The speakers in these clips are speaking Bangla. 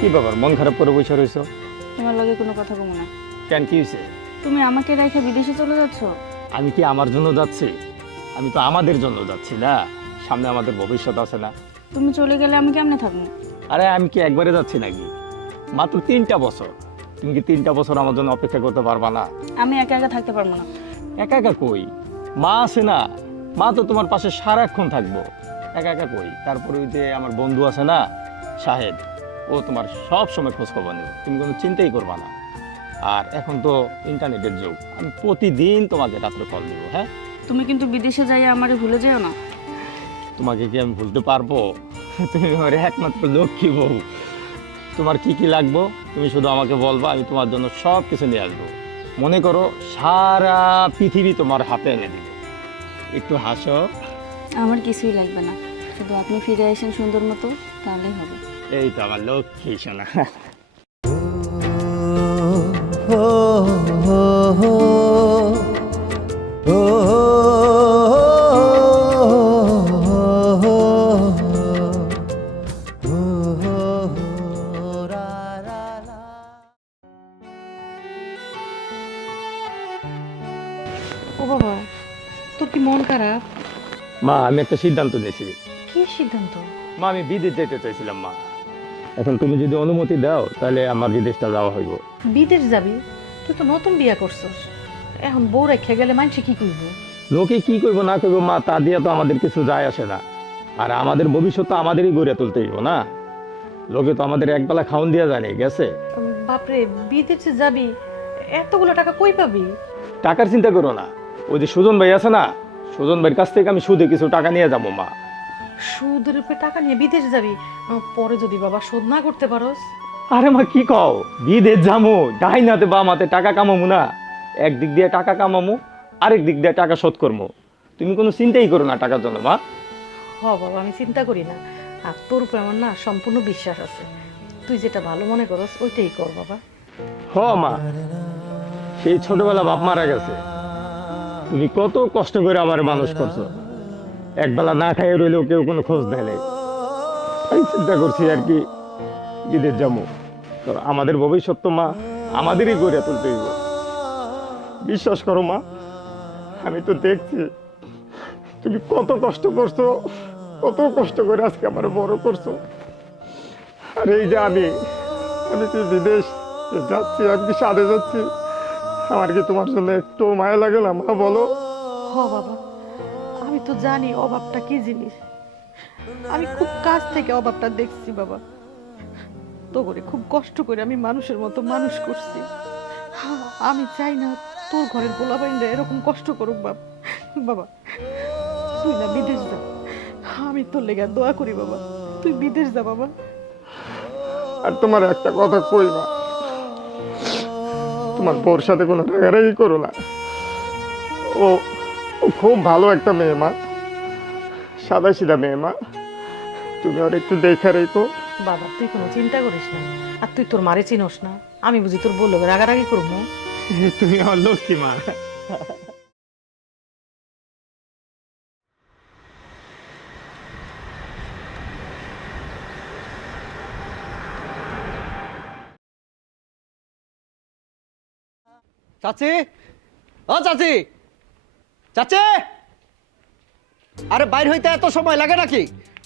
কি ব্যাপার মন খারাপ করে বসে রইছো? তোমার লগে কোনো কথা বলবো না। কেন, কি হয়েছে? তুমি আমাকে রেখে বিদেশে চলে যাচ্ছ? আমি কি আমার জন্য যাচ্ছি? আমি তো আমাদের জন্য যাচ্ছি না, সামনে আমাদের ভবিষ্যৎ আছে না। তুমি চলে গেলে আমি কেমনে থাকবো? আরে আমি কি একবারে যাচ্ছি নাকি? মাত্র 3টা বছর। তুমি কি 3টা বছর আমার জন্য অপেক্ষা করতে পারবা না? আমি একা একা থাকতে পারবো না। একা একা কই, মা আছে না, মা তো তোমার পাশে সারাক্ষণ থাকবো। একা একা কই? তারপরে ওই যে আমার বন্ধু আছে না শাহেদ, ও তোমার সব সময় খোঁজ খবর নেবে, তুমি কোনো চিন্তাই করবা না। আর এখন তো ইন্টারনেটের যুগ, আমি প্রতিদিন তোমাকে রাত্রে কল দেবো। হ্যাঁ, তুমি কিন্তু বিদেশে যাই আমারে ভুলে যেও না। তোমাকে কি আমি ভুলতে পারবো? তুমি আমার একমাত্র লক্ষ্মী বউ। তোমার কি কি লাগবো তুমি শুধু আমাকে বলবা, আমি তোমার জন্য সব কিছু নিয়ে আসবো। মনে করো সারা পৃথিবী তোমার হাতে এনে দিব। একটু হাসো। আমার কিছুই লাগবে না, শুধু আপনি ফিরে আসেন সুন্দর মতো, তাহলেই হবে। এই তো আমার লক্ষ্মী সোনা। ও বাবা, তোর কি মন খারাপ? মা, আমি একটা সিদ্ধান্ত নিয়েছি। কি সিদ্ধান্ত? মা, আমি বিদেশ যেতে চাইছিলাম মা। এখন তুমি যদি অনুমতি দাও তাহলে আমার বিদেশটা যাওয়া হইব। বিদেশ যাবি? তুই তো নতুন বিয়া করছস, এখন বউ রেখে গেলে মানুষে কি করবো? লোকে কি করবো না করবো মা, তা দিয়ে তো আমাদের কিছু যায় আসে না। আর আমাদের ভবিষ্যৎ তো আমাদেরই গড়ে তুলতে হইব না। লোকে তো আমাদের একবেলা খাওন দিয়া জানে গেছে। বাপরে, বিদেশে যাবি, এতগুলো টাকা কই পাবি? টাকার চিন্তা করো না, ওই যে সুজন ভাই আছে না, সুজন ভাইয়ের কাছ থেকে আমি সুদে কিছু টাকা নিয়ে যাবো মা। সুদের উপরে টাকা নিয়ে বিদেশ যাবি? পরে যদি বাবা শোধ না করতে পারোস? আরে মা, কি কও? বিদেশ যামু ডাইনাতে বামাতে টাকা কামামু না, একদিক দিয়ে টাকা কামামু, আরেক দিক দিয়ে টাকা শোধ করবো। তুমি কোনো চিন্তাই করো না টাকার জন্য মা। হ বাবা, আমি চিন্তা করি না, আর তোর উপরে আমার না সম্পূর্ণ বিশ্বাস আছে। তুই যেটা ভালো মনে করস ওইটাই কর বাবা। হ মা, সেই ছোটবেলা বাপ মারা গেছে, তুমি কত কষ্ট করে আমার মানুষ করছো, একবেলা না খাইয়ে রইলেও কেউ কোনো খোঁজ দেয় নাই। তাই চিন্তা করছি আর কি বিদেশ যাবো। তো আমাদের ভবিষ্যৎ তো মা আমাদেরই গড়ে তুলতে হইব। বিশ্বাস করো মা, আমি তো দেখছি তুমি কত কষ্ট করছো, কত কষ্ট করে আজকে আমার বড় করছো। আর এই যে আমি কি বিদেশ যাচ্ছি, আমি কি সাথে যাচ্ছি, আমার কি তোমার জন্য একটু মায়া লাগে না মা, বলো? হ বাবা, আমি তো জানি অভাবটা কি জিনিস, আমি খুব কাছ থেকে অভাবটা দেখছি বাবা। তো করে খুব কষ্ট করে আমি মানুষের মতো মানুষ করছি। আমি চাই না তোর ঘরের পোলাপাইনরা এরকম কষ্ট করুক বাবা। বাবা, তুই না বিদেশ যা, আমি তোর লেগে দোয়া করি বাবা, তুই বিদেশ যা বাবা। আর তোমার একটা কথা কই মা, তোমার বোর সাথে কোনো রাগারাগি করো না। ও ও খুব ভালো একটা মেয়ে মা, সাদা সিধা মেয়ে মা, তুমি ওর একটু দেখা রেখো। বাবা, তুই কোনো চিন্তা করিস না, আর তুই তোর মারে চিনোস না, আমি বুঝি তোর বললো রাগারাগি করবো? তুমি আমার লক্ষ্মী মা। চাচি, ও চাচি, চাচি, আরে বাইর হইতে এত সময় লাগে নাকি?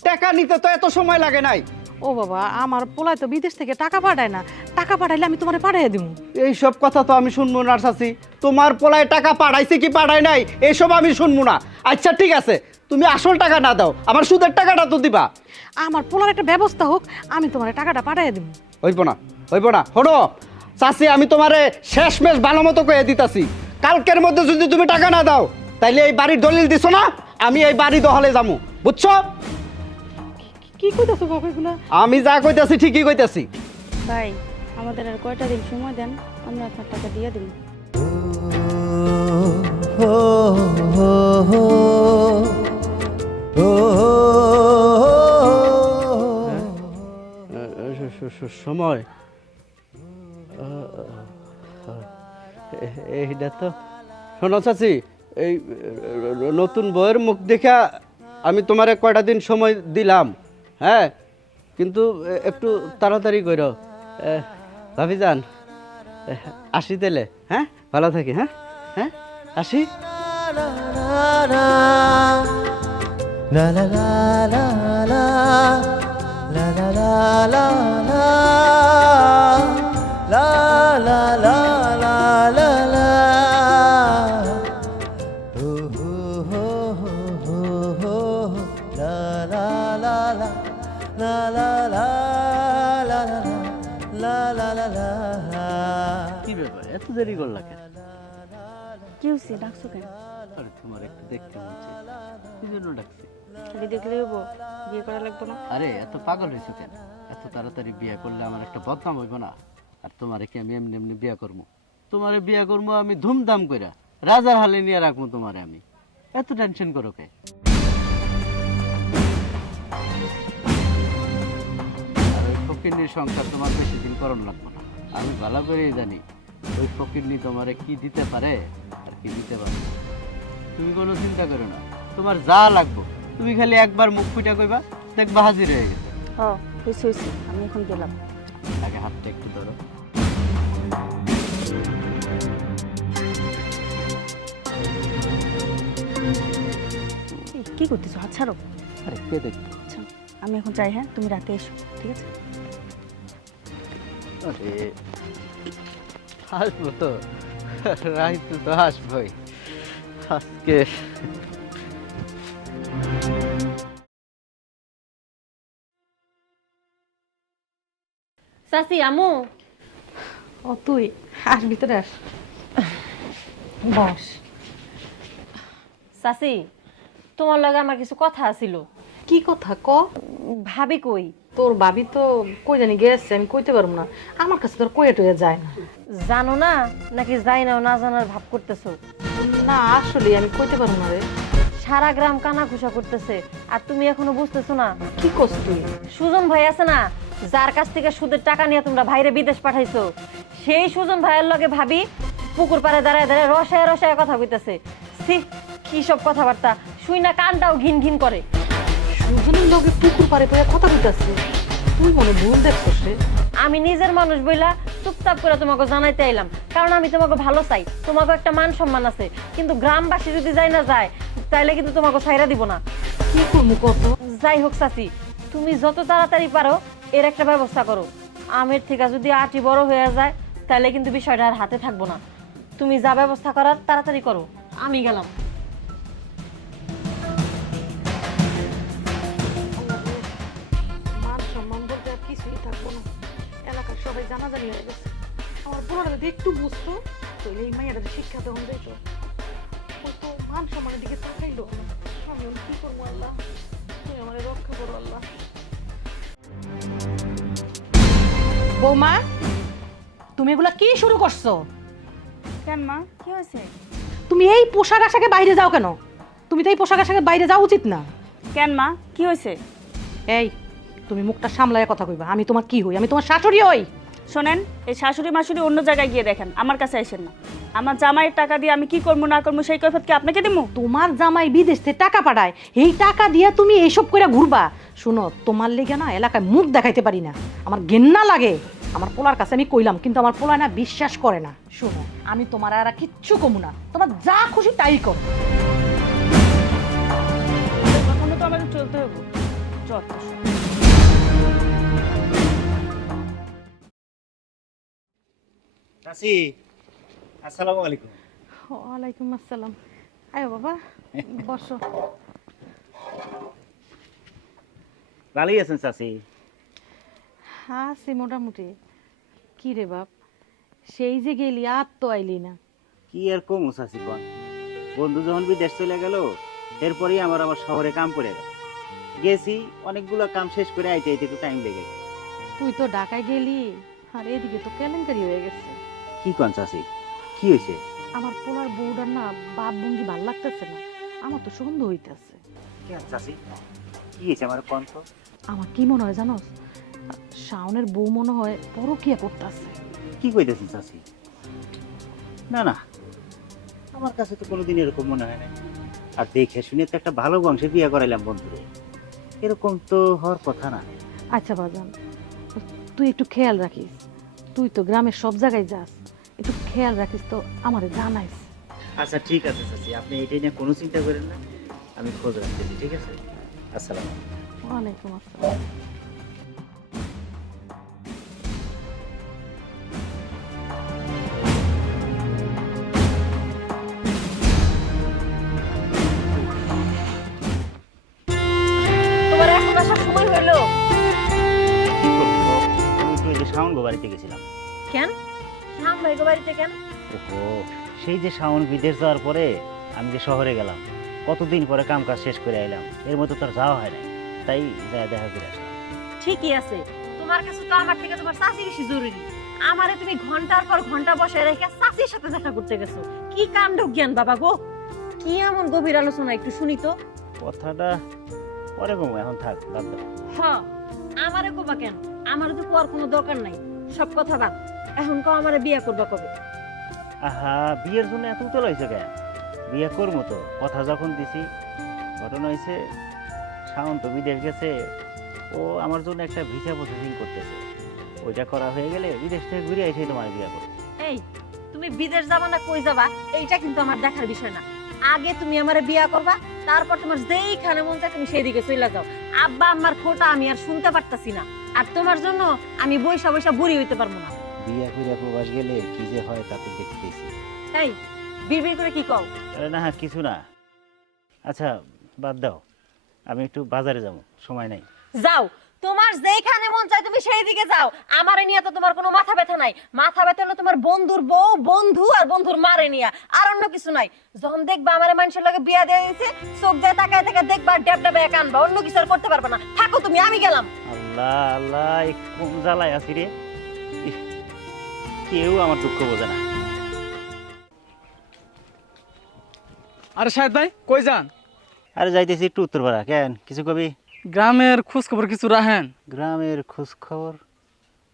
টাকা নিতে তো এত সময় লাগে নাই। ও বাবা, আমার পোলায় তো বিদেশ থেকে টাকা পাঠায় না, টাকা পাঠাইলে আমি তোমারে পাঠিয়ে দিব। এইসব কথা তো আমি শুনবো না চাচি, তোমার পোলায় টাকা পাঠাইছে কি পাঠায় নাই এইসব আমি শুনবো না। আচ্ছা ঠিক আছে, তুমি আসল টাকা না দাও, আমার সুদের টাকাটা তো দিবা। আমার পোলার একটা ব্যবস্থা হোক, আমি তোমার টাকাটা পাঠিয়ে দিব। হইব না, হইব না। শোনো চাচি, আমি তোমারে শেষমেশ ভালো মতো কয়ে দিতাছি, কালকের মধ্যে যদি তুমি টাকা না দাও তাইলে এই বাড়ির দলিল দিছো না, আমি এই বাড়ি দখলে যাবো, বুঝছো? কি কইতাছো বাবা এগুলা? আমি যা কইতাছি ঠিকই কইতাছি। ভাই, আমাদের আর কয়টা দিন সময় দেন, আমরা আপনার টাকা দিয়ে দিন। সময় এইটা তো, শোনো চাচি, এই নতুন বইয়ের মুখ দেখা আমি তোমারে কয়টা দিন সময় দিলাম, হ্যাঁ, কিন্তু একটু তাড়াতাড়ি করো। ভাবিজান আসি তাহলে, হ্যাঁ ভালো থাকি, হ্যাঁ হ্যাঁ আসি। La la la la la la la la la la la la la la la oh oh oh oh oh la la la la la la la la la la la la কি ব্যাপার এত দেরি করলা কেন? কি হয়েছে, ডাকছো কেন? আরে তোমার একটু দেখতে মন চাইছে, কি জন্য ডাকছি? খালি দেখলে হবো, বিয়ে করা লাগবে না? আরে এত পাগল হয়েছো কেন? এত তাড়াতাড়ি বিয়ে করলে আমার একটা বদনাম হইব না? আর তোমারে কি আমি এমনি এমনি বিয়ে করবো? তোমারে বিয়ে করবো আমি ধুমধাম কইরা, রাজার হালে নিয়ে রাখবো তোমারে আমি। এত টেনশন করো কে? আর ওই ফকিন্নির সংসার তোমার বেশি দিন করণ লাগবো না। আমি ভালো করেই জানি ওই ফকিন্নি তোমারে কি দিতে পারে আর কি দিতে পারে না। তুমি কোনো চিন্তা করো না, তোমার যা লাগবো তুমি খালি একবার মুখ ফুটা কইবা, দেখবা হাজির হয়ে গেছে। হয়েছে হয়েছে, আমি এখন গেলাম। আগে হাতটা একটু ধরো। এই, কি করতেছো? হাত ছাড়ো। আরে কে দেখবে? আচ্ছা, আমি এখন যাই, হ্যাঁ তুমি রাতে এসো, ঠিক আছে? আরে আসবো তো, রাইতে তো আসবোই আজকে। চাচি আমু, ও তুই আস, ভিতরে আস, বস। চাচি তোমার লগে আমার কিছু কথা আছিল। কি কথা ক? ভাবি কই? তোর ভাবি তো কই জানি গেছে, আমি কইতে পারবো না, আমার কাছে তোর কইয়া টইয়া যায় না। জানো না নাকি যাই না না জানার ভাব করতেছো? না আসলে আমি কইতে পারবো না রে। সারা গ্রাম কানা ঘুষা করতেছে আর তুমি এখনো বুঝতেছো না? কি করছ তুই? সুজন ভাই আছে না, যার কাছ থেকে সুদের টাকা নিয়ে তোমরা ভাইরে বিদেশ পাঠাইছো, সেই সুজন ভাইয়ের লগে ভাবি পুকুর পাড়ে দাঁড়ায় দাঁড়ায় রসায় রসায় কথা কইতেছে। ছি, কি সব কথাবার্তা শুই না কানটাও ঘিন ঘিন করে। সুজনের লগে পুকুর পাড়ে পড়ে কথা কইতাছে, তুই মনে ভুল দেখছস রে। আমি নিজের মানুষ বইলা চুপচাপ করে তোমাকে জানাইতে আইলাম, কারণ আমি তোমাকে ভালো চাই, তোমাকে একটা মান সম্মান আছে। কিন্তু গ্রামবাসী যদি যাই না যায় তাইলে কিন্তু তোমাকে ছাইরা দিব না। কি করবো কত? যাই হোক চাচি, তুমি যত তাড়াতাড়ি পারো এর একটা ব্যবস্থা করো। আমের থেকে যদি আটি বড় হয়ে যায় তাহলে কিন্তু বিষয়টা আর হাতে থাকবো না। তুমি যা ব্যবস্থা করার তাড়াতাড়ি করো, আমি গেলাম। মান সম্মান বলতে আর কিছুই থাকবো না, এলাকার সবাই জানাজানি হয়ে গেছে। আমার পোড়াটা যদি একটু বুঝতো তাহলে এই মাইয়াটা শিক্ষা দেওয়া যেত। ওই তো মান সম্মানের দিকে তাকাইলো না। আমি এখন কি করবো আল্লাহ, তুই আমার রক্ষা করো আল্লাহ। বৌমা, তুমি এগুলা কি শুরু করছো? কেন মা, কি হয়েছে? তুমি এই পোশাক আশাকে বাইরে যাও কেন? তুমি তো এই পোশাক আশাকে বাইরে যাওয়া উচিত না। কেন মা, কি হয়েছে? এই তুমি মুখটা সামলায় কথা কইবা। আমি তোমার কি হই? আমি তোমার শাশুড়ি হই। শোনেন, এই শাশুড়ি মাসুড়ি অন্য জায়গায় গিয়ে দেখেন, আমার কাছে আসেন না। আমার জামাইয়ের টাকা দিয়ে আমি কি করবো না করবো সেই কৈফিয়ত কি আপনাকে দেবো? তোমার জামাই বিদেশ থেকে টাকা পাঠায়, এই টাকা দিয়ে তুমি এইসব করে ঘুরবা? শুনো, তোমার লেগে না এলাকায় মুখ দেখাইতে পারি না, আমার ঘেন্না লাগে। আমার পোলার কাছে আমি কইলাম, কিন্তু আমার পোলা না বিশ্বাস করে না। শুনো, আমি তোমার আর কিচ্ছু কমু না, তোমার যা খুশি তাই করো। কথা মতো আমাদের চলতে হবে। যত সব। চাচি, আসসালামু আলাইকুম। ওয়ালাইকুম আসসালাম। আয় বাবা, বসো। ভালোই আছেন চাচি? হ্যাঁ সে মোটামুটি। কি রে বাপ, সেই যে গেলি আর তো আইলি না। কি আর কমু চাচি কন, বন্ধু যখন বিদেশ চলে গেল এরপরেই আমার আবার শহরে কাম পড়ে গেল। গেছি, অনেকগুলো কাম শেষ করে আইতে আইতে একটু টাইম লেগে গেল। তুই তো ঢাকায় গেলি আর এদিকে তো কেলেঙ্কারি হয়ে গেছে। কি কন চাচি, কি হয়েছে? আমার পোলার বউটার না বাপ ভঙ্গি ভাল লাগতেছে না, আমার তো সন্দেহ হইতেছে। কেন চাচি, কি হয়েছে আমার কন তো? আমার কি মনে হয় জানোস, শাওনের বউ মনে হয় পরকিয়া করতেছে। কি কইতেছেন চাচি? না না, আমার কাছে তো কোনোদিন এরকম মনে হয় না। আর দেখে শুনে তো একটা ভালো বংশে বিয়ে করাইলাম বন্ধুরে, এরকম তো হওয়ার কথা না। আচ্ছা বাজান, তুই একটু খেয়াল রাখিস। তুই তো গ্রামের সব জায়গায় যাস, একটু খেয়াল রাখিস তো, আমারে জানাইস। আচ্ছা ঠিক আছে চাচি, আপনি এটাই নিয়ে কোনো চিন্তা করেন না, আমি খোঁজ রাখতেছি, ঠিক আছে? আসসালাম। ওয়ালাইকুম আসসালাম। তোমার এখন আসার সময় হলো? কি করবো, আমি তো এই যে শাওন বাড়িতে গেছিলাম। কেন শাম ভাই গো বাড়িতে কেন? ওহো, সেই যে শাওন বিদেশ যাওয়ার পরে আমি যে শহরে গেলাম, কতদিন পরে কাম কাজ শেষ করে আইলাম, এর মধ্যে তোর যাওয়া হয় নাই, তাই যা দেখা করে আসলাম। ঠিকই আছে, তোমার কাছে তো আমার থেকে তোমার চাচি বেশি জরুরি। আমারে তুমি ঘন্টার পর ঘন্টা বসায় রেখে চাচির সাথে দেখা করতে গেছো, কি কাণ্ড জ্ঞান বাবা গো! কি এমন গভীর আলোচনা, একটু শুনি তো। কথাটা পরে কমো, এখন থাক, বাদ দাও। হ্যাঁ, আমারে কোবা কেন? আমার তো কোয়ার কোনো দরকার নাই, সব কথা বাদ। এখন কো আমারে বিয়ে করবা কবে? আহা, বিয়ের জন্য এত উতল হয়েছে কেন? বিয়ে করবো তো, কথা যখন দিছি। ঘটনা হয়েছে, শাওন তো বিদেশ গেছে, ও আমার জন্য একটা ভিসা প্রসেসিং করতেছে, ওইটা করা হয়ে গেলে বিদেশ থেকে ঘুরে এসে তোমার বিয়ে করবো। এই, তুমি বিদেশ যাবা না কই যাবা এইটা কিন্তু আমার দেখার বিষয় না। আগে তুমি আমারে বিয়ে করবা, তারপর তোমার যেইখানে মন চায় তুমি সেই দিকে চলে যাও। আব্বা আম্মার খোটা আমি আর শুনতে পারতাছি না, আর তোমার জন্য আমি বইসা বইসা বুড়ি হইতে পারবো না। বিয়ে করে প্রবাস গেলে কি যে হয় তা তো দেখতেছি। এই, বিড়বিড় করে কি কও? আরে না, কিছু না। আচ্ছা বাদ দাও, আমি একটু বাজারে যাবো, সময় নাই। যাও, তোমার যেইখানে মন চায় তুমি সেই দিকে যাও। আমারে নিয়ে তো তোমার কোনো মাথা ব্যথা নাই। মাথা ব্যথা হলো তোমার বন্ধুর বউ, বন্ধু আর বন্ধুর মারে নিয়া, আর অন্য কিছু নাই। যখন দেখবা আমারে মানুষের লগে বিয়া দিয়ে দিয়েছে, চোখ দিয়ে তাকায় তাকায় দেখবা, ড্যাব ড্যাবে কানবা, অন্য কিছু আর করতে পারবা না। থাকো তুমি, আমি গেলাম। আল্লাহ আল্লাহ, এই কোন জ্বালায় আছি রে, ইহ, কেউ আমার দুঃখ বোঝে না। আরে শাহেদ ভাই, কই যান? আরে যাইতেছি একটু উত্তরপাড়া। কেন, কিছু কবি? গ্রামের খোঁজ খবর কিছু রাখেন। গ্রামের খোঁজ খবর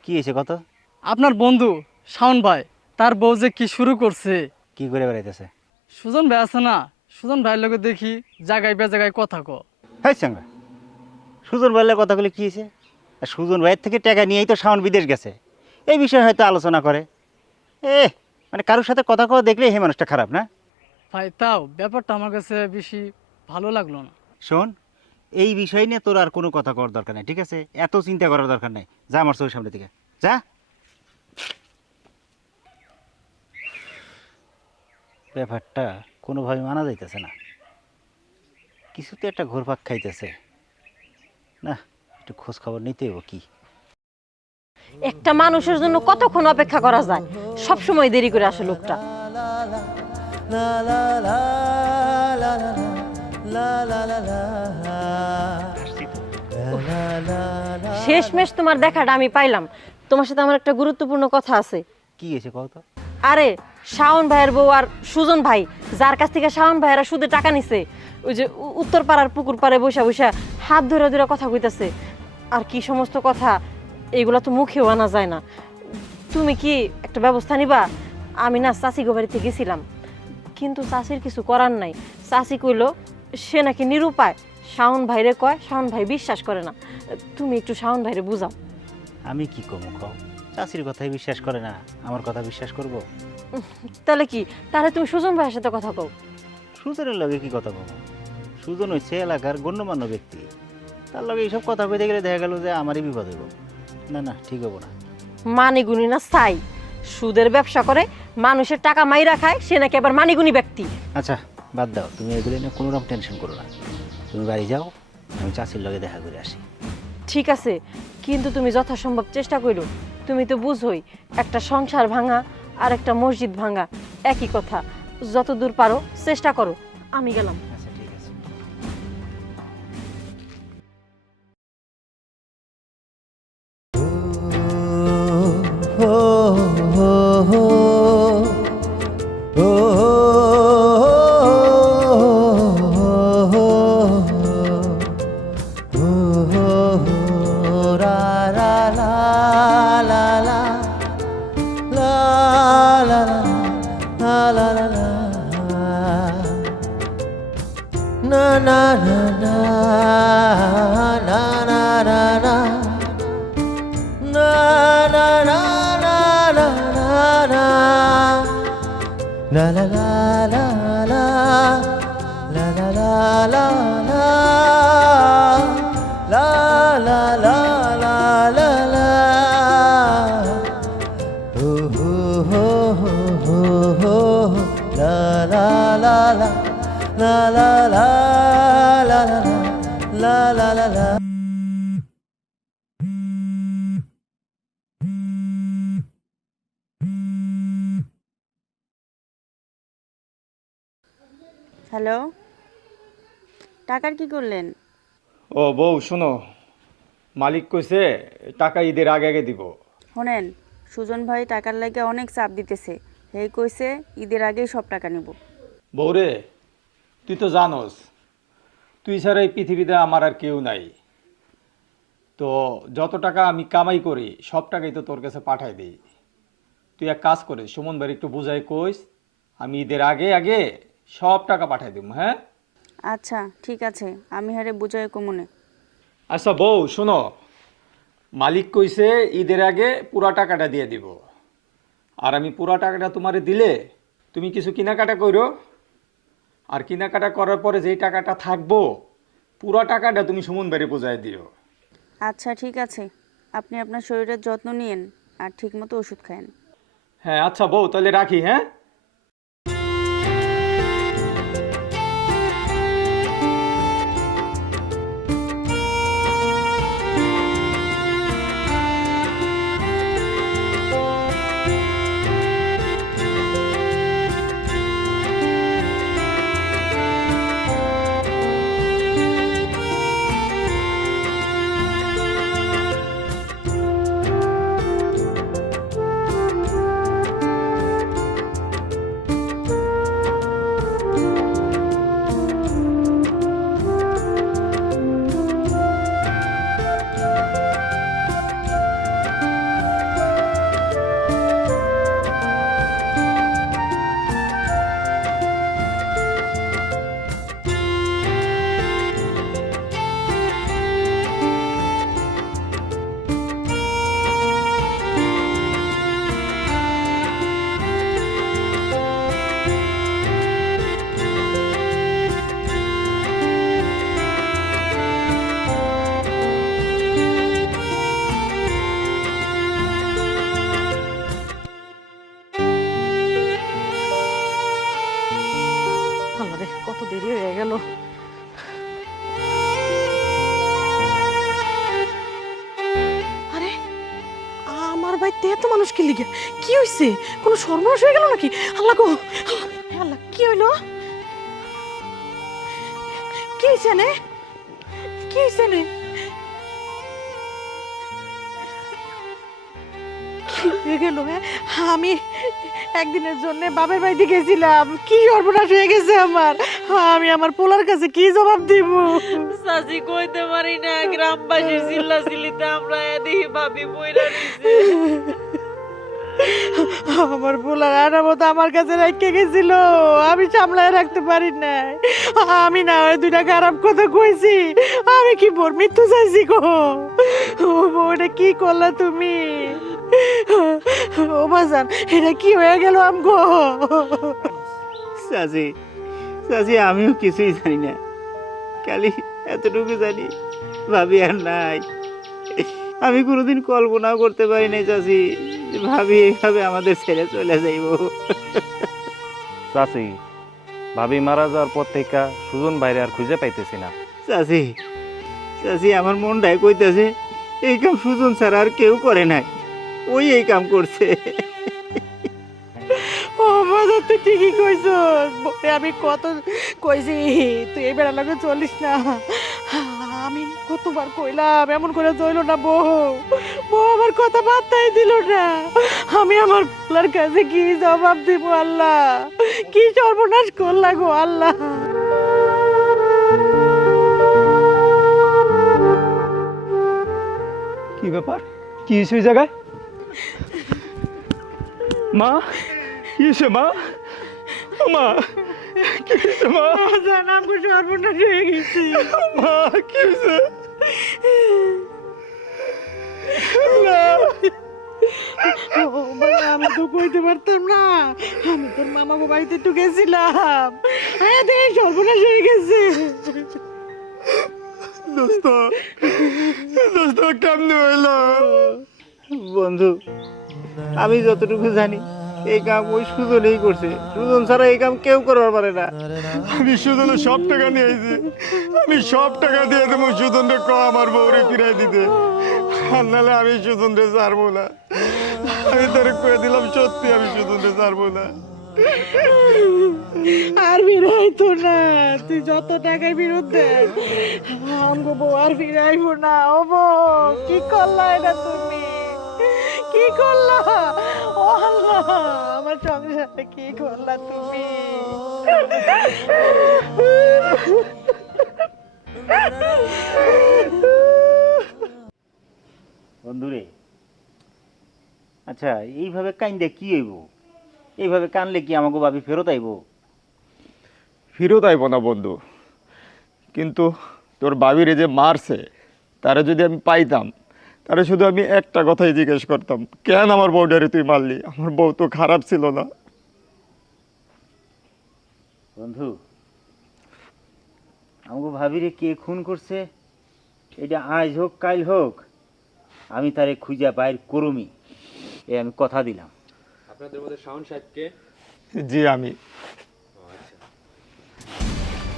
কি হয়েছে কত? আপনার বন্ধু শাওন ভাই, তার বউ যে কি শুরু করছে। কি করে বেড়াইতেছে? সুজন ভাই আছে না, সুজন ভাইয়ের লগে দেখি জায়গায় বেজায়গায় কথা ক। হ্যাঁ সঙ্গে সুজন ভাইয়ের কথা বলে কি হয়েছে? আর সুজন ভাইয়ের থেকে টাকা নিয়েই তো শাওন বিদেশ গেছে, এই বিষয়ে হয়তো আলোচনা করে। মানে কারোর সাথে কথা কওয়া দেখলে হে মানুষটা খারাপ না? ভাই তাও ব্যাপারটা আমার কাছে বেশি ভালো লাগলো না। শোন, এই বিষয় নিয়ে তোর আর কোনো কথা করার দরকার নেই, ঠিক আছে? এত চিন্তা করার দরকার নেই, যা আমার চোখের সামনে থেকে যা। ব্যাপারটা কোনোভাবে মানা যাইতেছে না, কিছুতে একটা ঘুরপাক খাইতেছে না, একটু খোঁজ খবর নিতে হইব। কি একটা মানুষের জন্য কতক্ষণ অপেক্ষা করা যায়? সব সময় দেরি করে আসে লোকটা। শেষমেশ তোমার দেখাটা আমি পাইলাম। তোমার সাথে আমার একটা গুরুত্বপূর্ণ কথা আছে। কি হয়েছে কত? আরে, শাওন ভাইয়ের বউ আর সুজন ভাই, যার কাছ থেকে শাওন ভাইয়েরা সুদে টাকা নিছে, ওই যে উত্তর পাড়ার পুকুর পাড়ে বসা বসা হাত ধরে ধরে কথা কইতাছে। আর কি সমস্ত কথা, এগুলো তো মুখেও আনা যায় না। তুমি কি একটা ব্যবস্থা নিবা? আমি না চাচি গো বাড়িতে গেছিলাম, কিন্তু চাচির কিছু করার নাই। চাচি কইল সে নাকি নিরুপায়, শাওন ভাইরে কয়, শাওন ভাই বিশ্বাস করে না। তুমি একটু শাওন ভাইরে বুঝাও। আমি কি কমু কও? চাষির কথাই বিশ্বাস করে না, আমার কথা বিশ্বাস করব? তাহলে কি, তাহলে তুমি সুজন ভাইয়ের সাথে কথা কও। সুজনের লগে কি কথা কব? সুজন হচ্ছে এলাকার গণ্যমান্য ব্যক্তি, তার লগে এইসব কথা কইতে গেলে দেখা গেল যে আমারই বিপদ হইব। না না, ঠিক হবো না। মানিগুনি না চাই, সুদের ব্যবসা করে মানুষের টাকা মাইরা খায়, সে নাকি আবার মানিগুনি ব্যক্তি। আচ্ছা বাদ দাও, তুমি এগুলো নিয়ে কোনো রকম টেনশন করো না। তুমি বাড়ি যাও, আমি চাষির লগে দেখা করে আসি। ঠিক আছে, কিন্তু তুমি যথাসম্ভব চেষ্টা করো। তুমি তো বুঝোই, একটা সংসার ভাঙা আর একটা মসজিদ ভাঙা একই কথা। যতদূর পারো চেষ্টা করো। আমি গেলাম। আচ্ছা ঠিক আছে। Na na na na na na na na na na na na la la la la la la la la la la la la la la la oh ho ho ho ho la la la la la la la la la la la la. Hello, টাকার কি করলেন? ও বউ শোনো, মালিক কইছে টাকা ঈদের আগে আগে দিব। শোনেন, সুজন ভাই টাকার লাগে অনেক চাপ দিতেছে। এই কইছে ঈদের আগেই সব টাকা নিব। বউরে, তুই তো জানোস তুই ছাড়া এই পৃথিবীতে আমার আর কেউ নাই। তো যত টাকা আমি কামাই করি সব টাকাই তো তোর কাছে পাঠাই দিই। তুই এক কাজ করিস, সুমন ভাই একটু বুঝাই কইস, আমি ঈদের আগে আগে সব টাকা পাঠাই দিব। হ্যাঁ আচ্ছা ঠিক আছে, আমি হারে বুঝাই কমুনে। আচ্ছা বউ শোনো, মালিক কইছে ঈদের আগে পুরা টাকাটা দিয়ে দিব। আর আমি পুরা টাকাটা তোমারে দিলে তুমি কিছু কেনাকাটা করো, আর কেনাকাটা করার পরে যেই টাকাটা থাকবো পুরা টাকাটা তুমি সুমন ভাইরে বুঝাই দিও। আচ্ছা ঠিক আছে, আপনি আপনার শরীরের যত্ন নিয়েন আর ঠিকমতো ওষুধ খায়েন। হ্যাঁ আচ্ছা বউ, তাহলে রাখি। হ্যাঁ আল্লাহ রে, কত দেরি হয়ে গেল। আরে আমার বাড়িতে এত মানুষ কি লিগে? কি হইছে? কোনো সর্বনাশ হয়ে গেল নাকি? আল্লাহ গো, হে আল্লাহ, কি হইলো? কি হইছে নে? কি হইছে নে? কি হয়ে গেল? আমি একদিনের জন্য বাপের বাড়িতে গেছিলাম, কি সর্বনাশ হয়ে গেছে আমার। আমি আমার পোলার কাছে কি জবাব দিব? সাজি কইতে পারি না, গ্রামবাসীর চিল্লাচিল্লিতে আমরা এদিকে ভাবি বইরা নিছি। আমার পোলার আনার মতো আমার কাছে রেখে গেছিল, আমি সামলায় রাখতে পারি না। আমি না ওই দুইটা খারাপ কথা কইছি, আমি কি বোর মৃত্যু চাইছি গো? ও বউটা কি করলা তুমি? ও বাজান, এটা কি হয়ে গেল আমগো? চাচি, চাচি আমিও কিছুই জানি না, খালি এতটুকু জানি ভাবি আর নাই। আমি কোনোদিন কল্পনাও করতে পারি নাই চাচি, ভাবি এইভাবে আমাদের ছেড়ে চলে যাইব। চাচি, ভাবি মারা যাওয়ার পর থেকে সুজন বাইরে আর খুঁজে পাইতেছি না। চাচি, চাচি আমার মনটাই কইতেছে এই কাম সুজন ছাড়া আর কেউ করে নাই, ওই এই কাম করছে। ও বাজার, তুই ঠিকই কইছস। আমি কত কইছি তুই এই বেড়া লাগে চলিস না। আমি কতবার কইলাম এমন করে চইল না। বউ বউ আমার কথা বার্তাই দিল না। আমি আমার পোলার কাছে কি জবাব দিব? আল্লাহ, কি সর্বনাশ করলা গো আল্লাহ। কি ব্যাপার? কি হয়েছে ওই জায়গায়? মা কি হয়েছে? মা ও মা কি হয়েছে? মা জানাম গো, সর্বনাশ হয়ে গেছি। মা কি হয়েছে? ও বাবা, আমি তো কইতে পারতাম না। আমি তোর মামাকে বাড়িতে একটু গেছিলাম, হ্যাঁ দেখ সর্বনাশ হয়ে গেছে। দোস্ত দোস্ত কেমনে হইলো? বন্ধু, আমি যতটুকু জানি এই কাম ওই সুজনেই করছে। সুজন ছাড়া এই কাম কেউ করতে পারে না। আমি সুজনের সব টাকা নিয়ে আইছি, আমি সব টাকা দিয়ে দেবো সুজনরে ক আমার বউরে ফিরাই দিতে, আর নাহলে আমি সুজনরে ছাড়বো না। আমি তোরে কয়ে দিলাম সত্যি আমি সুজনরে ছাড়বো না। আর ফিরাইতো না, তুই যত টাকার বিরুদ্ধে আমগো বউ আর ফিরাইবো না। ও বউ, কি করলা এটা তুমি? কি করলা? ও আল্লাহ, আমার সংসারে কি করলা তুমি? বন্ধুরে, আচ্ছা এইভাবে কাইন্দে কি হইব? এইভাবে কানলে কি আমাকে ভাবি ফেরত আইব? ফিরত আইব না বন্ধু, কিন্তু তোর বাবিরে যে মারছে তারা যদি আমি পাইতাম, তারা শুধু আমি একটা কথাই জিজ্ঞেস করতাম, কেন আমার বউটারে তুই মারলি? আমার বউ তো খারাপ ছিল না। বন্ধু, আমাকে ভাবিরে কে খুন করছে এটা আজ হোক কাল হোক আমি তারে খুঁজা বাইর করুমি, এ আমি কথা দিলাম। আপনাদের মধ্যে শাওন সাহেবকে? জি আমি।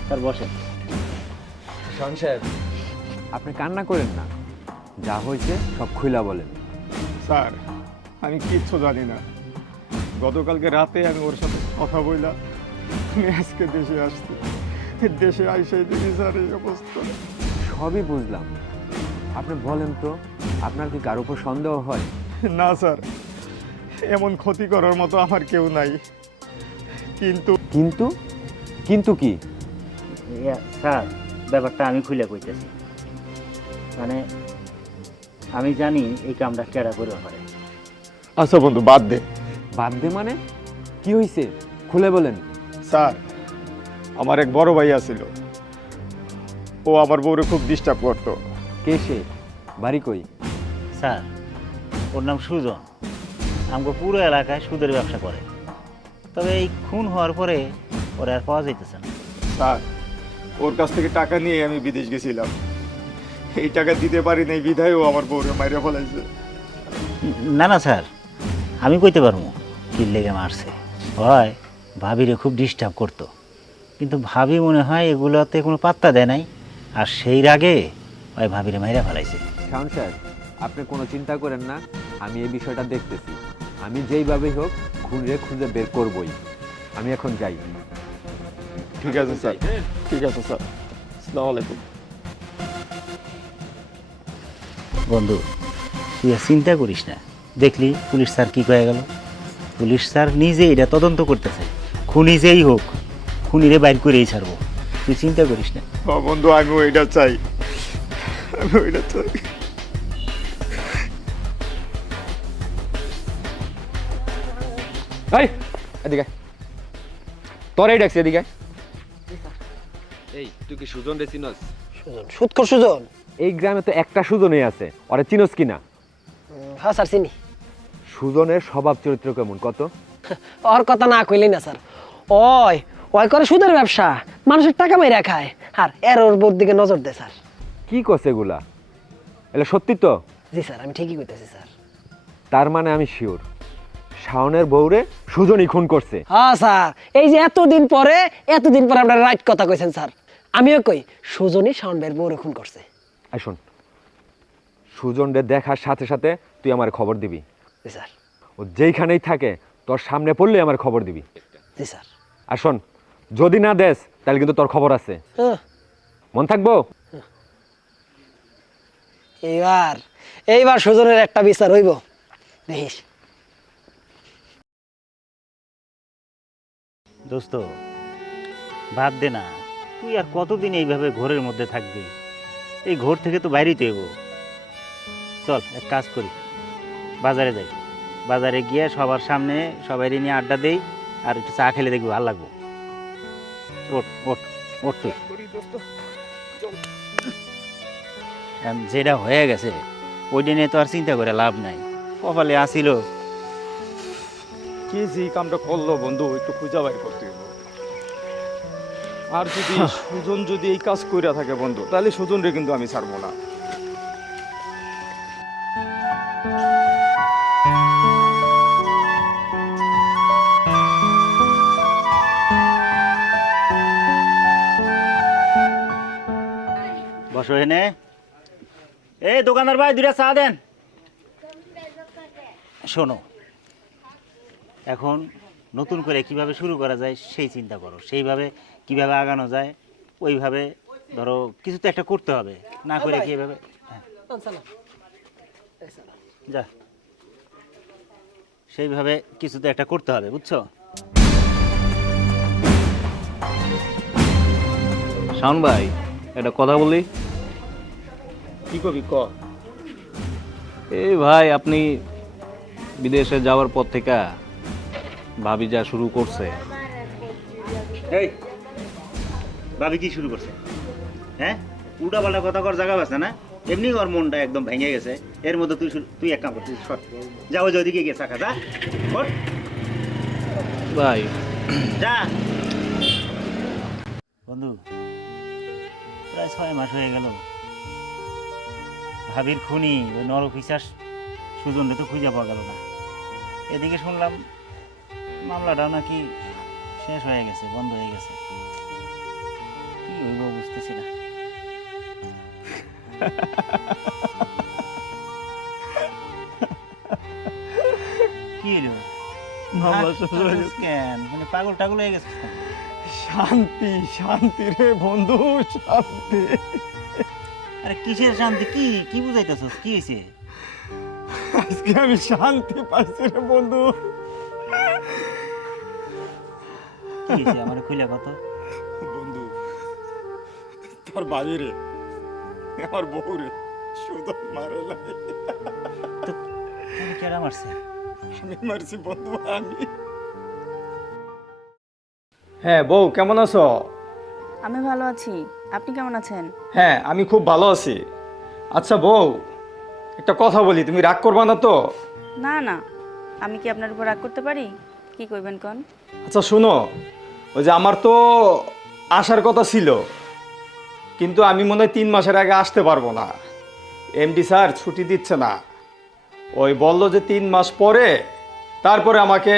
স্যার বসেন। শাওন সাহেব, আপনি কান্না করেন না, যা হয়েছে সব খুইলা বলেন। স্যার আমি কিচ্ছু জানি না, গতকালকে রাতে আমি ওর সাথে কথা বললাম, আমি আজকে দেশে আসছি, দেশে আইসে দেখি স্যার এই অবস্থা। সবই বুঝলাম, আপনি বলেন তো আপনার কি কারোর উপর সন্দেহ হয়? না স্যার, এমন ক্ষতি করার মতো আমার কেউ নাই, কিন্তু কিন্তু কিন্তু কি? স্যার ব্যাপারটা আমি খুলে কইতেছি, মানে আমি জানি এই কামটা কেডা করে পারে। আচ্ছা বন্ধু বাদ দে। বাদ দে মানে? কি হয়েছে খুলে বলেন। স্যার আমার এক বড় ভাই আছিল, ও আমার বউরে খুব ডিস্টার্ব করতো। কে সে? বাড়ি কই? স্যার ওর নাম সুজন, আমাকে পুরো এলাকায় সুদের ব্যবসা করে, তবে এই খুন হওয়ার পরে ওরা আর পাওয়া যাইতেছে না। স্যার ওর কাছ থেকে টাকা নিয়ে আমি বিদেশ গেছিলাম, এই টাকা দিতে পারি নাই বিধায় ও আমার বউরে মাইরে ফেলাইছে। না না স্যার, আমি কইতে পারবো কি লেগে মারছে। হয় ভাবিরে খুব ডিস্টার্ব করতো, কিন্তু ভাবি মনে হয় এগুলোতে কোনো পাত্তা দেয় নাই, আর সেই রাগে ওই ভাবিরে মাইরা ফেলাইছে। শাওন সাহেব, আপনি কোনো চিন্তা করেন না, আমি এই বিষয়টা দেখতেছি। আমি যেইভাবেই হোক খুঁজে খুঁজে বের করবই। আমি এখন যাই। ঠিক আছে স্যার, ঠিক আছে স্যার, আসসালামু আলাইকুম। বন্ধু তুই আর চিন্তা করিস না, দেখলি পুলিশ স্যার কি কয়ে গেল? পুলিশ স্যার নিজে এটা তদন্ত করতেছে, খুনি যেই হোক খুনিরে বাইর করেই ছাড়বো, তুই চিন্তা করিস না। ও বন্ধু আমিও এটা চাই, আমিও এটা চাই। এই এদিকে, তোরাই ডাকছি এদিকে। এই তুই কি সুজন রে চিনস? সুৎখর সুজন? এই গ্রামে তো একটা সুজনই আছে, ওরে চিনস কিনা? হ্যাঁ স্যার চিনি। সুজনের স্বভাব চরিত্র কেমন কত? ওর কথা না কইলেই না স্যার, ওই ওই করে সুদের ব্যবসা, মানুষের টাকা মেরে খায়, আর এর ওর বোর দিকে নজর দেয় স্যার। কি করছে এগুলা? এগুলো সত্যি তো? জি স্যার, আমি ঠিকই কইতেছি স্যার। তার মানে আমি শিওর শাওনের বউরে সুজনই খুন করছে। হ্যাঁ স্যার, এই যে এতদিন পরে আপনারা রাইট কথা কইছেন স্যার। আমিও কই সুজনই শাওন ভাইয়ের বউরে খুন করছে। আই শোন, সুজনরে দেখার সাথে সাথে তুই আমার খবর দিবি। জি স্যার। ও যেইখানেই থাকে তোর সামনে পড়লে আমার খবর দিবি। জি স্যার। আর শোন, যদি না দেস তাহলে কিন্তু তোর খবর আছে, মন থাকবো। এইবার সুজনের একটা বিচার হইব, দেখিস। দোস্ত বাদ দে না, তুই আর কতদিন এইভাবে ঘরের মধ্যে থাকবি? এই ঘর থেকে তো বাইরেই তো এগো। চল এক কাজ করি, বাজারে যাই, বাজারে গিয়ে সবার সামনে সবাই নিয়ে আড্ডা দেই, আর একটু চা খেলে দেখবি ভালো লাগবো। ওঠ ওঠ ওঠ তুই। যেটা হয়ে গেছে ওইটা নিয়ে তো আর চিন্তা করে লাভ নাই, কপালে আসিল। কে যে এই কামটা করলো বন্ধু, একটু খুঁজা বাইর করতে হবে। আর যদি সুজন যদি এই কাজ কইরা থাকে বন্ধু, তাহলে সুজনরে কিন্তু আমি ছাড়বো না। বসো এনে। এই দোকানদার ভাই, দুইটা চা দেন। শোনো, এখন নতুন করে কিভাবে শুরু করা যায় সেই চিন্তা করো, সেইভাবে কিভাবে আগানো যায় ওইভাবে ধরো কিছু তো একটা করতে হবে, না করে কিভাবে। যা, সেইভাবে কিছু তো একটা করতে হবে, বুঝছো? শাওন ভাই, একটা কথা বলি। কি কবি ক। এই ভাই, আপনি বিদেশে যাওয়ার পর থেকে ভাবি যা শুরু করছে। এই ভাবি কি শুরু করছে? হ্যাঁ, উল্টা পাল্টা কথা কর জায়গা আছে না? এমনি ওর মনটা একদম ভেঙে গেছে। এর মধ্যে তুই এক কাম করছিস, যাও ওইদিকে গিয়ে চা খা, যা ভাই যা। বন্ধু, প্রায় 6 মাস হয়ে গেল ভাবির খুনি ওই নরপিশাচ সুজনরে তো খুঁজে পাওয়া গেল না। এদিকে শুনলাম মামলাটাও নাকি শেষ হয়ে গেছে, বন্ধ হয়ে গেছে। কি হইব বুঝতেছি না। কি হইল? কেন মানে পাগল টাগল হয়ে গেছে? শান্তি শান্তি রে বন্ধু, শান্তি। আরে কিসের শান্তি? কি কি বুঝাইতেছস? কি হয়েছে? আজকে আমি শান্তি পাইছি রে বন্ধু। কি হয়েছে আমার খুলে কত? বন্ধু, তোর ভাবি রে, আমার বউ রে সুজন মারে নাই। তুমি কেডা মারছে? আমি মারছি বন্ধু, আমি। হ্যাঁ বউ, কেমন আছো? আমি ভালো আছি, আপনি কেমন আছেন? হ্যাঁ, আমি খুব ভালো আছি। আচ্ছা বউ, একটা কথা বলি, তুমি রাগ করবা না তো? না না, আমি কি আপনার উপর রাগ করতে পারি? কি কইবেন কোন? আচ্ছা শোনো, ওই যে আমার তো আসার কথা ছিল, কিন্তু আমি মনে হয় 3 মাসের আগে আসতে পারবো না। এমডি স্যার ছুটি দিচ্ছে না। ওই বললো যে 3 মাস পরে তারপরে আমাকে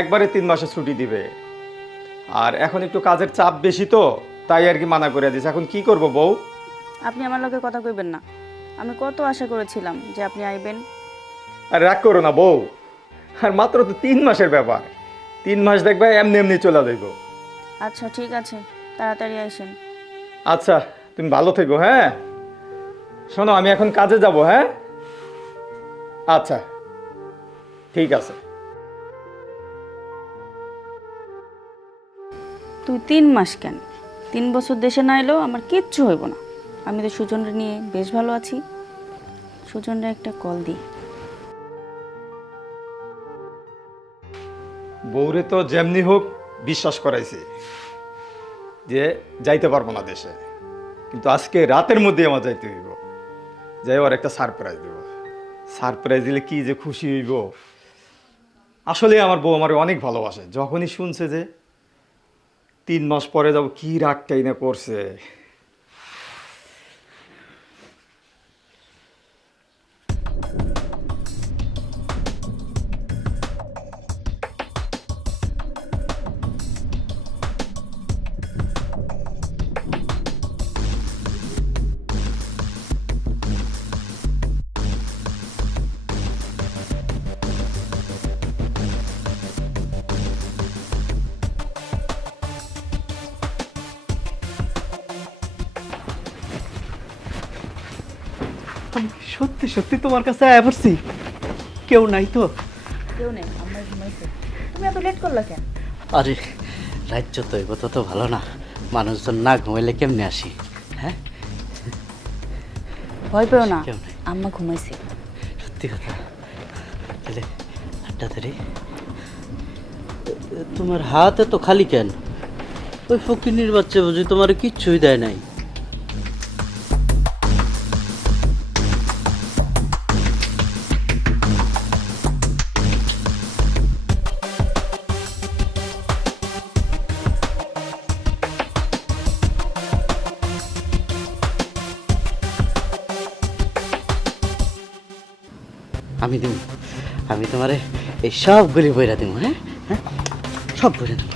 একবারে 3 মাসে ছুটি দিবে। আর এখন একটু কাজের চাপ বেশি তো, তাই আর কি মানা করে দিয়েছে। এখন কি করব বউ? আপনি আমার লগে কথা কইবেন না। আমি কত আশা করেছিলাম যে আপনি আইবেন। আর রাগ করো না বউ, আর মাত্র তো 3 মাসের ব্যাপার। 3 মাস দেখবে এমনি এমনি চলে যাইব। আচ্ছা ঠিক আছে, তাড়াতাড়ি আইসেন। আচ্ছা, তুমি ভালো থেকো। হ্যাঁ শোনো, আমি এখন কাজে যাব। হ্যাঁ আচ্ছা ঠিক আছে। তুই 3 মাস কেন, 3 বছর দেশে না এলেও আমার কিচ্ছু হইব না। আমি তো সুজনরে নিয়ে বেশ ভালো আছি। সুজনরে একটা কল দিই। বউরে তো যেমনি হোক বিশ্বাস করাইছে যে যাইতে পারবো না দেশে, কিন্তু আজকে রাতের মধ্যে আমার যাইতে হইব। যাই ওর একটা সারপ্রাইজ দেব। সারপ্রাইজ দিলে কি যে খুশি হইব। আসলে আমার বউ আমার অনেক ভালোবাসে। যখনই শুনছে যে 3 মাস পরে যাব, কি রাগটাই না করছে। আমি সত্যি সত্যি তোমার কাছে আয়া পড়ছি। কেউ নাই তো? কেউ নেই, আমরা ঘুমাইছি। তুমি এত লেট করলা কেন? আরে রাজ্য তো এই কথা তো ভালো না, মানুষজন না ঘুমাইলে কেমনে আসি? হ্যাঁ ভয় পেও না, কেউ নাই। আম্মা ঘুমাইছি। সত্যি কথা? তাহলে আড্ডা ধরে। তোমার হাত এত খালি কেন? ওই ফকিনীর বাচ্চা বুঝি তোমার কিচ্ছুই দেয় নাই? আমি দিব, আমি তোমারে এই সবগুলি বইরা দিব। হ্যাঁ হ্যাঁ, সব বইরা দেবো।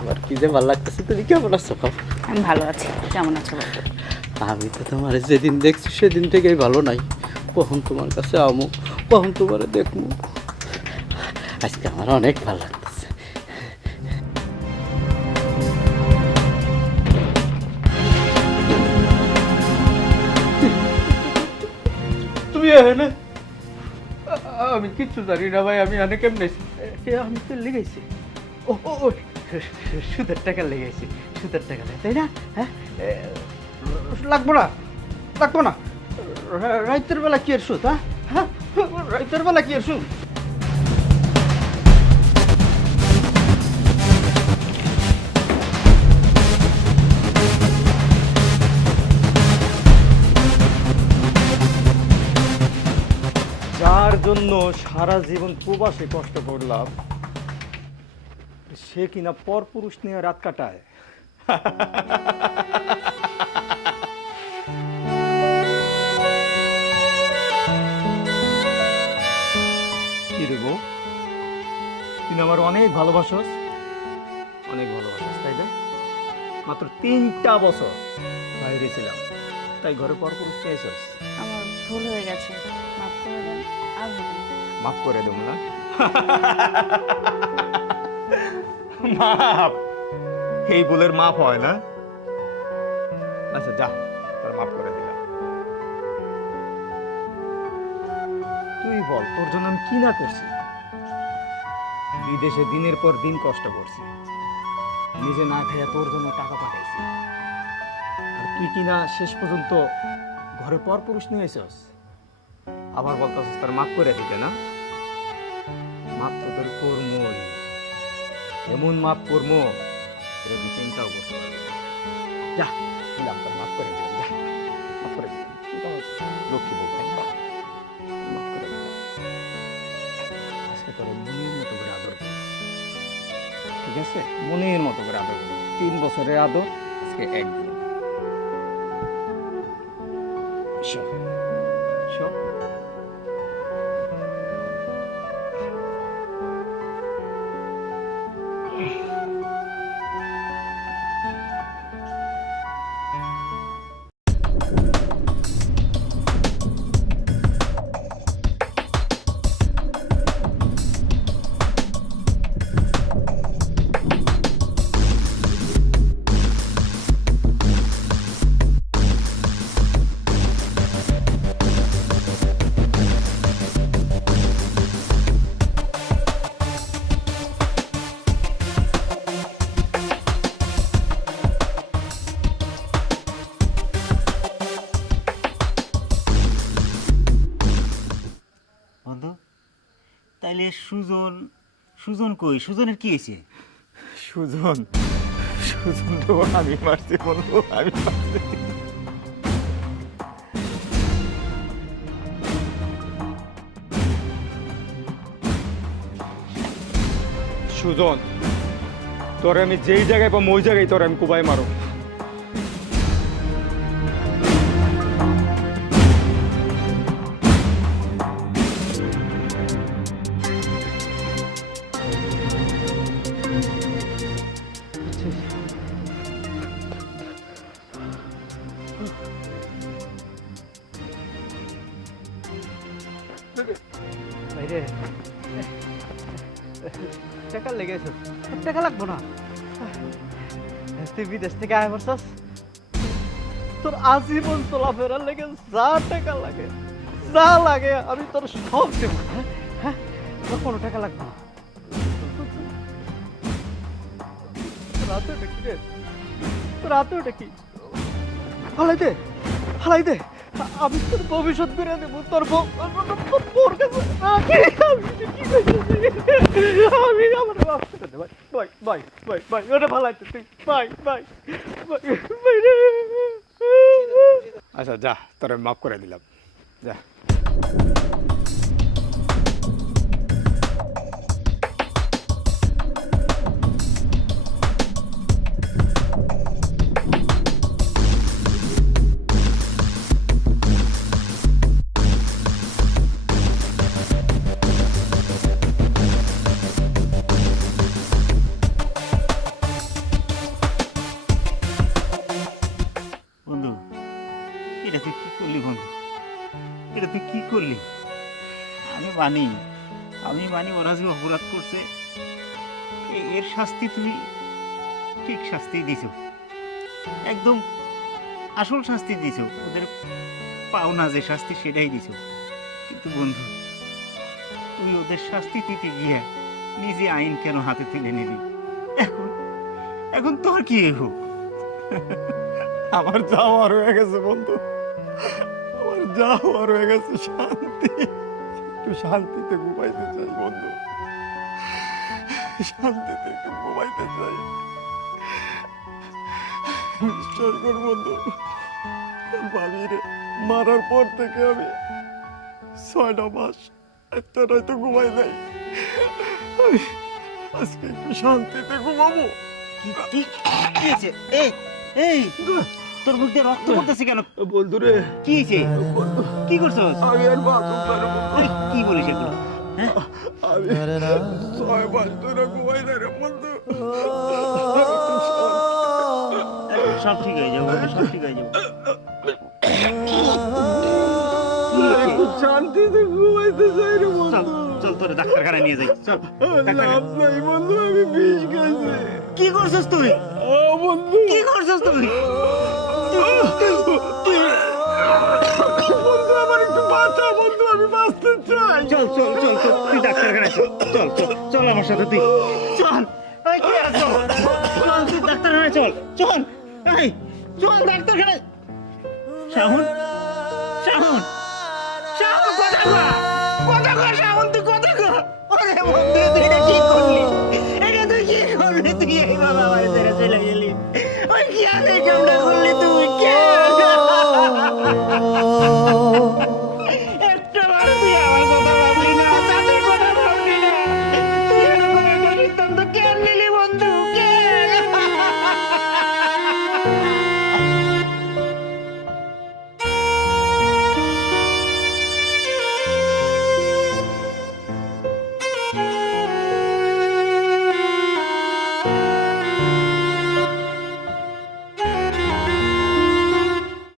আমার কি যে ভালো লাগতেছে। তুমি কেমন আছো? আমি ভালো আছি, কেমন আছো বাবু? আমি তো তোমার যেদিন দেখছি সেদিন থেকেই ভালো নাই। কখন তোমার কাছে আমো, কখন তোমারে দেখবো। আজকে আমার অনেক ভালো লাগতেছে। তুমি এখানে? আমি কিচ্ছু জানি না ভাই। আমি অনেক কেমনে আমি তো লেগেছি। ও ও ও, সুদের টাকা লেগেছি। সুদের টাকা তাই না? হ্যাঁ, লাগবো না, লাগবো না। রাইতের বেলা কি এর সুদ? হ্যাঁ, রাইতের বেলা কি এর সুদ? যার জন্য সারা জীবন প্রবাসে কষ্ট করলাম, সে কিনা পরপুরুষ নিয়ে রাত কাটায়। কি রে বউ, তুই আমার অনেক ভালোবাসস, অনেক ভালোবাসস, তাই না? মাত্র 3টা বছর বাইরে ছিলাম, তাই ঘরে পরপুরুষ নিয়ে এসেছিস। আমার ভুল হয়ে গেছে, মাফ করে দেন। আর হবে না। মাফ করে দেব না? মাফ, এই ভুলের মাফ হয় না? আচ্ছা যা, তোর মাফ করে দিলাম। তুই বল, তোর জন্য আমি কি না করছি? বিদেশে দিনের পর দিন কষ্ট করছি, নিজে না খাইয়া তোর জন্য টাকা পাঠাইছি, আর তুই কিনা শেষ পর্যন্ত ঘরে পর পুরুষ নিয়ে এসেছ। আবার বলতেছিস তার মাফ করে দিতে না? মাফ তো তোর কর্মই, এমন মাফ কর্ম এটা তুই চিন্তাও করতে পারবি না। যা, দিলাম, তোর মাফ করে দিলাম। যা, মাফ করে দিলাম। তুই তো লক্ষ্মী বউ, তাই না? মাফ করে দিলাম। আজকে তোর মনের মতো করে আদর করবো, ঠিক আছে? মনের মতো করে আদর করবো। 3 বছরের আদর আজকে একদিন। সব সব বন্ধু, তাইলে সুজন, সুজন কই? সুজনের কি হয়েছে? সুজন, সুজন তো আমি মারছি বন্ধু, আমি মারছি। সুজন, তোরে আমি যেই জায়গায় পাবো ওই জায়গায় তোরে আমি কুবাই মারো। বাইরে টাকা লেগেছে, টাকা লাগবো না। তুই বিদেশ থেকে আয় পড়ছস, তোর আজীবন চলাফেরার লেগে যা টাকা লাগে, যা লাগে আমি তোর সব দেব। হ্যাঁ, তোর কোনো টাকা লাগবে না। রাতে ওটা কি রে? তোর রাতে ওটা কি? ফালাই দে, ফালাই দে। আমি তোর ভবিষ্যৎ করে দেবো। তোর বোর কাছে আমি আমার মাফ করে দে ভাই, ভাই ভাই ভাই ভাই, ওটা ফালাইতে তুই, ভাই ভাই ভাই ভাই রে। আচ্ছা যা, তোরে মাফ করে দিলাম, যা। মানি ওরা যে অপরাধ করছে এর শাস্তি তুমি ঠিক শাস্তি দিছো, একদম আসল শাস্তি দিছো, ওদের পাওনা যে শাস্তি সেটাই দিছো। কিন্তু বন্ধু, তুই ওদের শাস্তি দিতে গিয়ে নিজে আইন কেন হাতে তুলে নিবি? এখন এখন তোর কি হোক? আমার যাওয়ার হয়ে গেছে বন্ধু, আমার যাওয়ার হয়ে গেছে। শান্তি, একটু শান্তিতে ঘুমাইতে চাই বন্ধু, শান্তিতে একটু ঘুমাইতে চাই। বিশ্বাস কর বন্ধু, ভাবির মারার পর থেকে আমি 6টা মাস একটা রাত ঘুমাই নাই। আমি আজকে একটু শান্তিতে ঘুমাবো। কি হয়েছে? এই তোর মুখ দিয়ে রক্ত পড়তেছে কেন বন্ধু রে? কি হয়েছে? কি করছস? আমি আর বাথরুম পারবো না। আরে, কি বলিস এগুলো? হ্যাঁ, আমি 6 মাস ধরে ঘুমাই নাই রে বন্ধু। আরে, সব ঠিক হয়ে যাবে, সব ঠিক হয়ে যাবে। একটু শান্তিতে ঘুমাইতে চাই রে চল বন্ধু। চল তোরে ডাক্তারখানায় নিয়ে যাই, চল। লাভ নাই বন্ধু, আমি বিষ খাইছি। কি করছস তুই? বন্ধু কি করছস তুই? বন্ধু আমার একটু বাঁচা বন্ধু, আমি বাঁচতে চাই। চল চল চল চল, তুই ডাক্তারখানায় চল, চল চল চল আমার সাথে, তুই চল। এই, কি আর চল, চল তুই ডাক্তারখানায় চল, চল। এই চল ডাক্তারখানায়। শাহুন, শাহুন, শাহুন, কথা কর, কথা কর শাহুন, তুই কথা কর। আরে বন্ধু, তুই এটা কি করলি? এটা তুই কি করলি? তুই এইভাবে আমার ছেড়ে চলে গেলি। ওই কি আছে কেমন